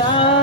Bye.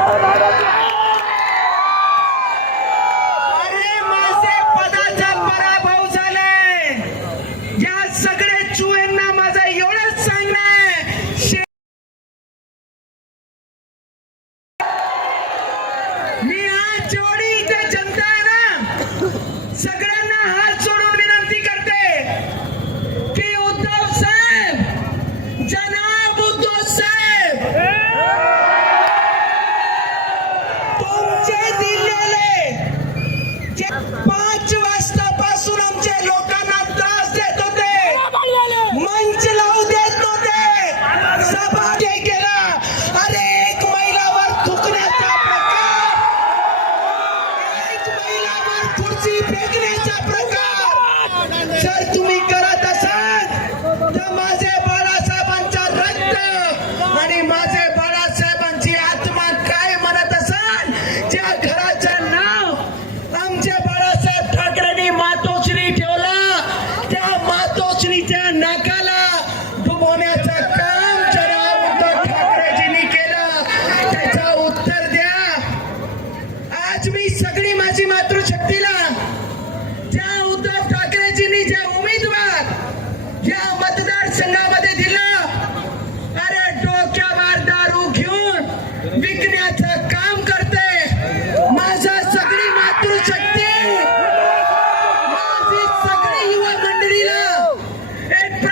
आहे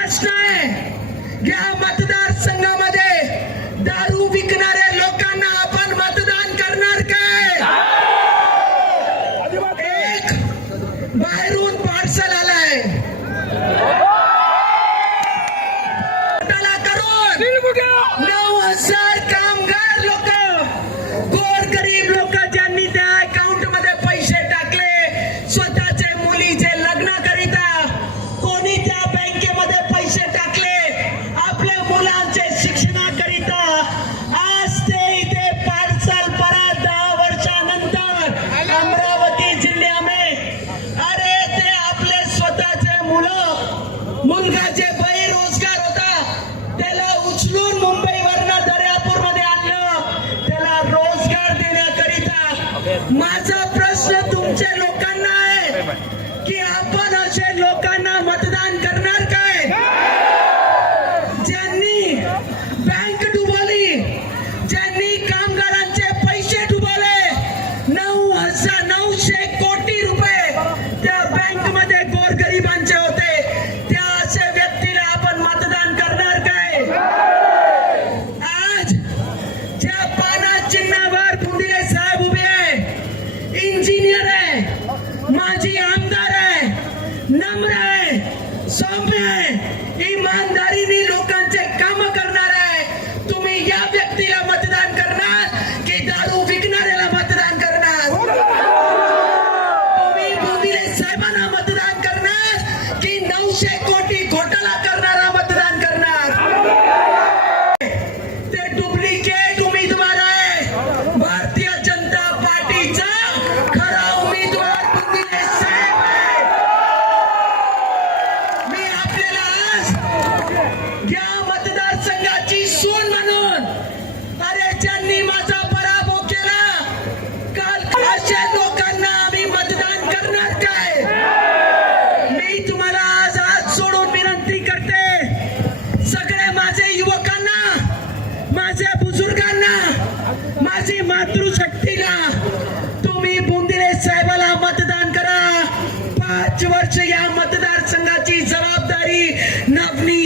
प्रश्न आहे या noche loca. आहे सौम्य वर्ष या मतदारसंघाची जबाबदारी नागणी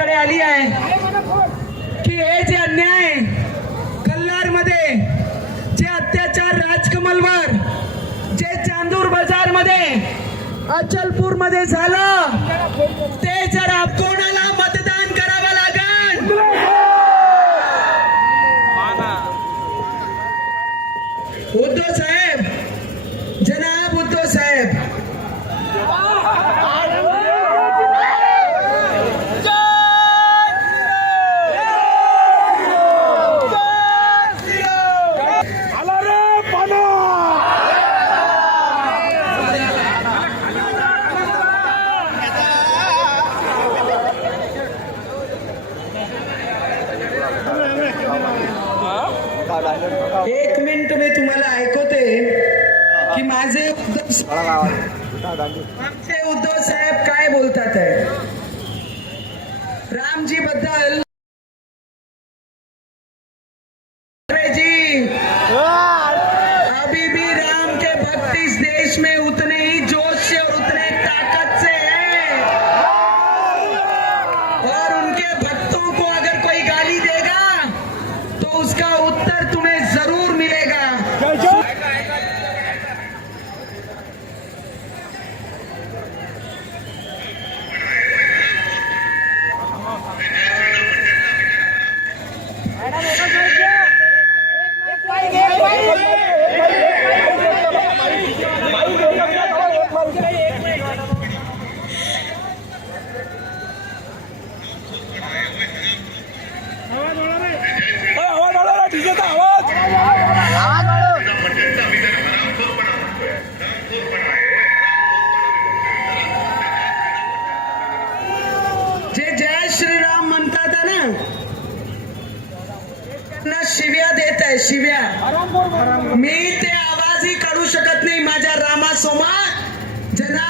माझ्याकडे आली आहे. की हे जे अन्याय कल्लारमध्ये जे अत्याचार राजकमलवर जे चांदूर बाजारमध्ये अचलपूरमध्ये झालं ते जर आप कोणाला रामजी बद्दल श्रीराम म्हणतात ना शिव्या देत आहे शिव्या. मी ते आवाजही काढू शकत नाही. माझ्या रामासोमा जना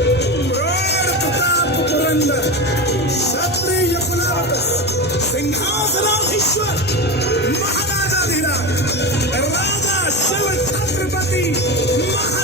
क्षत्रिय कुलात सिंहासनाधीश्वर महाराजा धीराज राजा शिव छत्रपति महा